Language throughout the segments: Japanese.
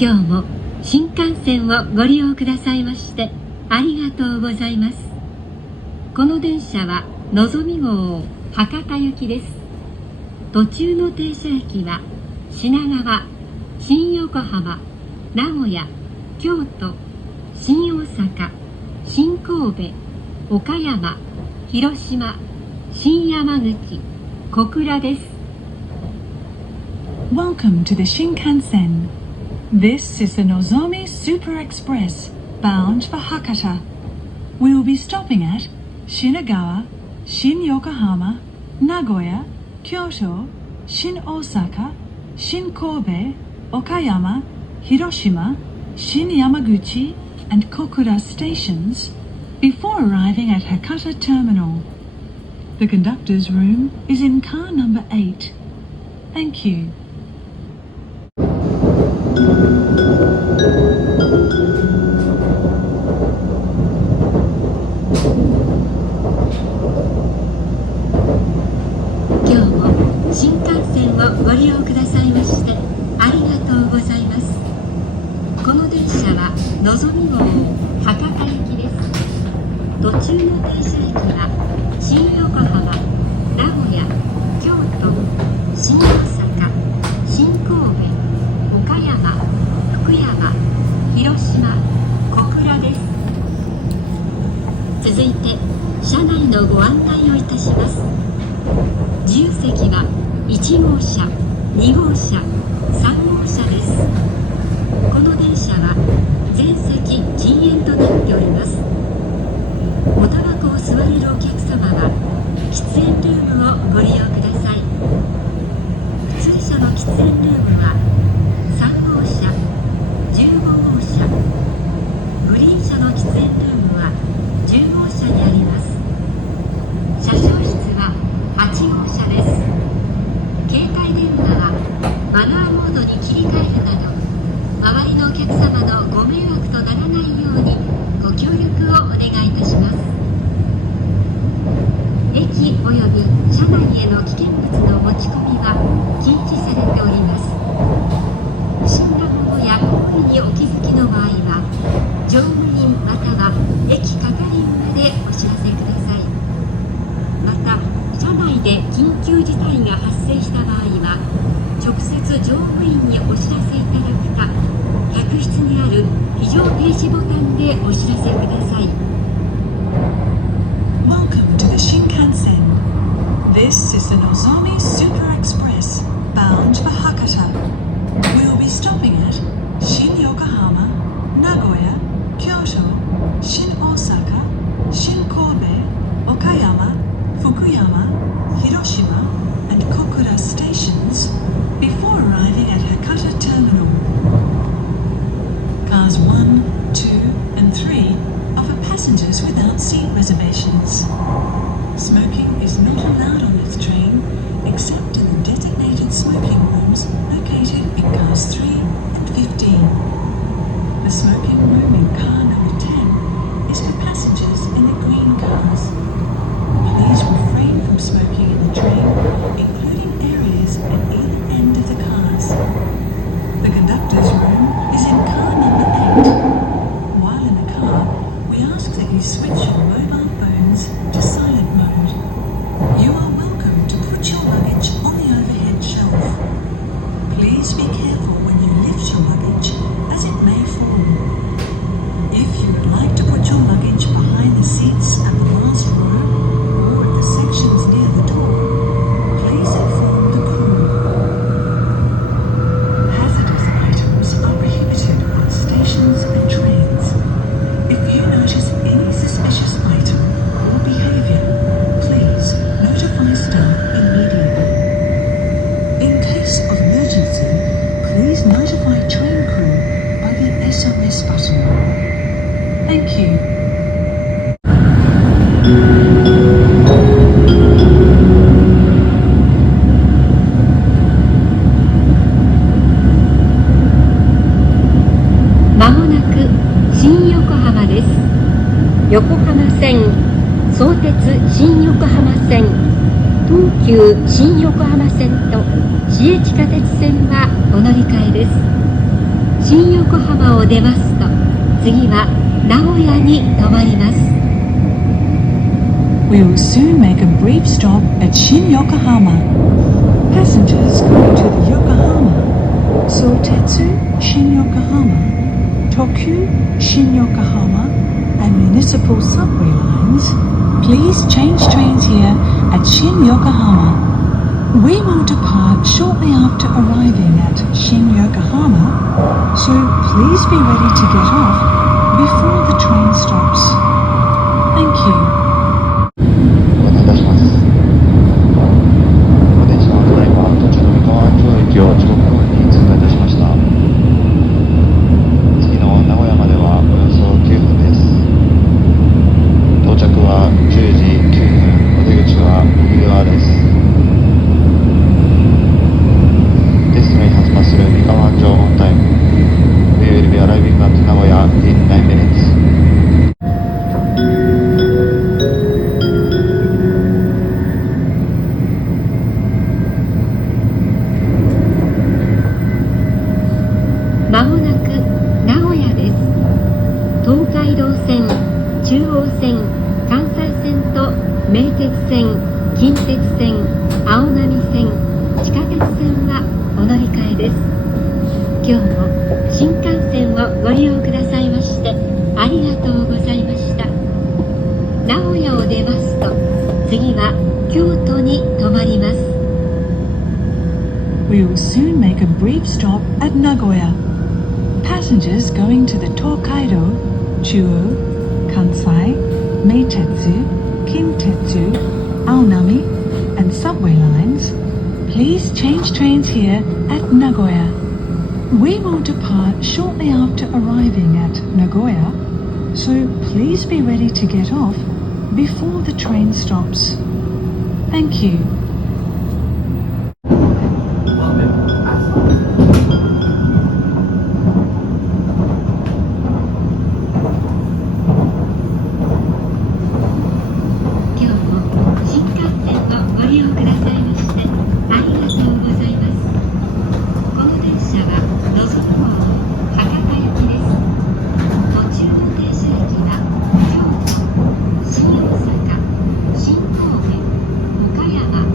今日も新幹線をご利用くださいましてありがとうございます。この電車はのぞみ号博多行きです。途中の停車駅は品川、新横浜、名古屋、京都、新大阪、新神戸、岡山、広島、新山口、小倉です。 Welcome to the Shinkansen. This is the Nozomi Super Express bound for Hakata. We will be stopping at Shinagawa, Shin Yokohama, Nagoya, Kyoto, Shin Osaka, Shin Kobe, Okayama, Hiroshima, Shin Yamaguchi, and Kokura stations before arriving at Hakata Terminal. The conductor's room is in car number 8. Thank you. 今日も新幹線をご利用くださいましてありがとうございます。この電車はのぞみ号博多行きです。途中の停車駅は新横浜、名古屋、京都、新大阪、新神戸、岡山、福山、広島、小倉です。続いて車内のご案内をいたします。自由席は1号車、2号車、3号車です。この電車は全席禁煙となっております。おタバコを吸われるお客様は喫煙ルームをご利用ください。普通車の喫煙ルームは3号車、15号車、グリーン車の喫煙ルームは10号車にあります。車掌室は8号車です。携帯電話はマナーモードに切り替えるなど周りのお客様のご迷惑とならないようにご協力をお願いいたします。駅および車内への危険物の持ち込みは禁止されております。不審なことや行為にお気づきの場合は乗務員または駅係員までお知らせください。また車内で緊急事態が発生した場合は直接乗務員にお知らせいただくか客室にある非常停止ボタンでお知らせください。 Welcome to the Shinkansen. This is the Nozomi Super Express bound for Hakata. We will be stopping at Shin Yokohama, Nagoya, Kyoto, Shin Osaka, Shin Kobe, Okayama, Fukuyama, Hiroshima, and Kokura stations before arriving at Hakata Terminal. Cars 1, 2, and 3 are for passengers without seat reservations. Smoking is not allowed on this train except in the designated smoking rooms located in cars 3 and 15. The smoking room in car number 10 is for passengers in the green cars. Please refrain from smoking in the train, including areas at either end of the cars. The conductor's room is in car number 8. While in the car, we ask that you switch your mobile phones to silent mode. You are welcome to put your luggage on the overhead shelf. Please be careful when you lift your luggage, as it may fall. If you would like to put your luggage behind the seats at the last row or at the sections near the door, please inform the crew. Hazardous items are prohibited on stations and trains. If you notice any suspicious item or behavior, please notify staff immediately. In case of emergency, please notify train crew by the SOS button. Thank you. まもなく新横浜です。横浜線、相鉄新横浜線、東急新横浜線と市営地下鉄線はお乗り換えです。新横浜を出ますと、次は名古屋に停まります。We will soon make a brief stop at Shin Yokohama. Passengers going to the Yokohama, Sotetsu Shin Yokohama, Tokyu Shin Yokohama, and municipal subway lines, please change trains here at Shin Yokohama. We will depart shortly after arriving at Shin Yokohama, so please be ready to get off before the train stops. Thank you.時刻に通過いたしました。次の名古屋まではおよそ9分です。到着は10時9分、お出口は右側です。This train has passed through 三河町 on time. We will be arriving at Nagoya in 9 minutes.まもなく名古屋です。東海道線、中央線、関西線と名鉄線、近鉄線、青波線、地下鉄線はお乗り換えです。今日も新幹線をご利用くださいましてありがとうございました。名古屋を出ますと、次は京都に停まります。We will soon make a brief stop at Nagoya.Passengers going to the Tokaido, Chuo, Kansai, Meitetsu, Kintetsu, Aonami, and subway lines, please change trains here at Nagoya. We will depart shortly after arriving at Nagoya, so please be ready to get off before the train stops. Thank you.新大阪、岡山、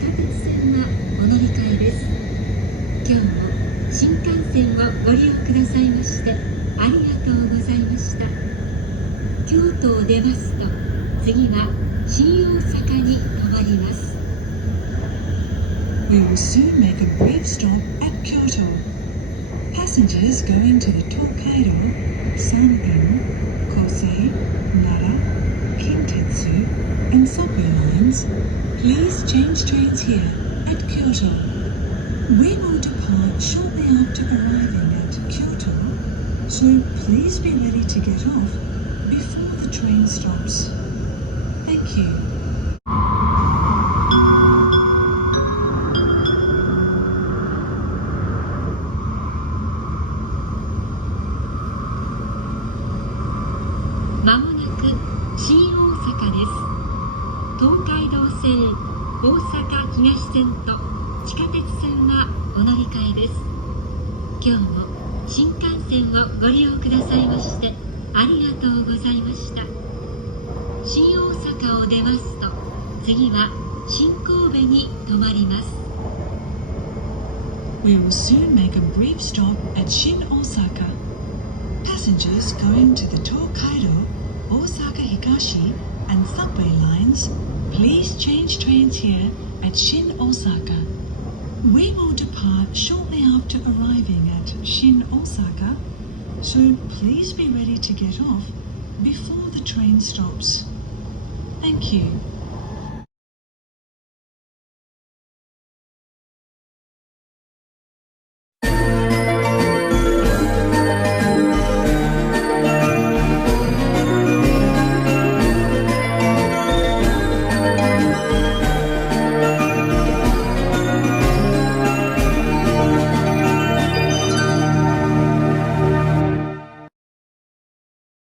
地下鉄線はお乗り換えです。今日も新幹線をご利用くださいましてありがとうございました。京都を出ますと次は新大阪に停まります。 We will soon make a brief stop at Kyoto. Passengers going to the Tokaido, San-in, Kosei, Nara, Kintetsu, and subway lines, please change trains here at Kyoto. We will depart shortly after arriving at Kyoto, so please be ready to get off before the train stops. Thank you. まもなく新大阪です。東海道線、大阪東線と地下鉄線はお乗り換えです。今日も新幹線をご利用くださいましてありがとうございました。新大阪を出ますと次は新神戸に停まります。 We will soon make a brief stop at Shin Osaka. Passengers going to the Tokaido, Osaka Higashi, and subway lines, please change trains here at Shin Osaka. We will depart shortly after arriving at Shin Osaka, so please be ready to get off before the train stops. Thank you.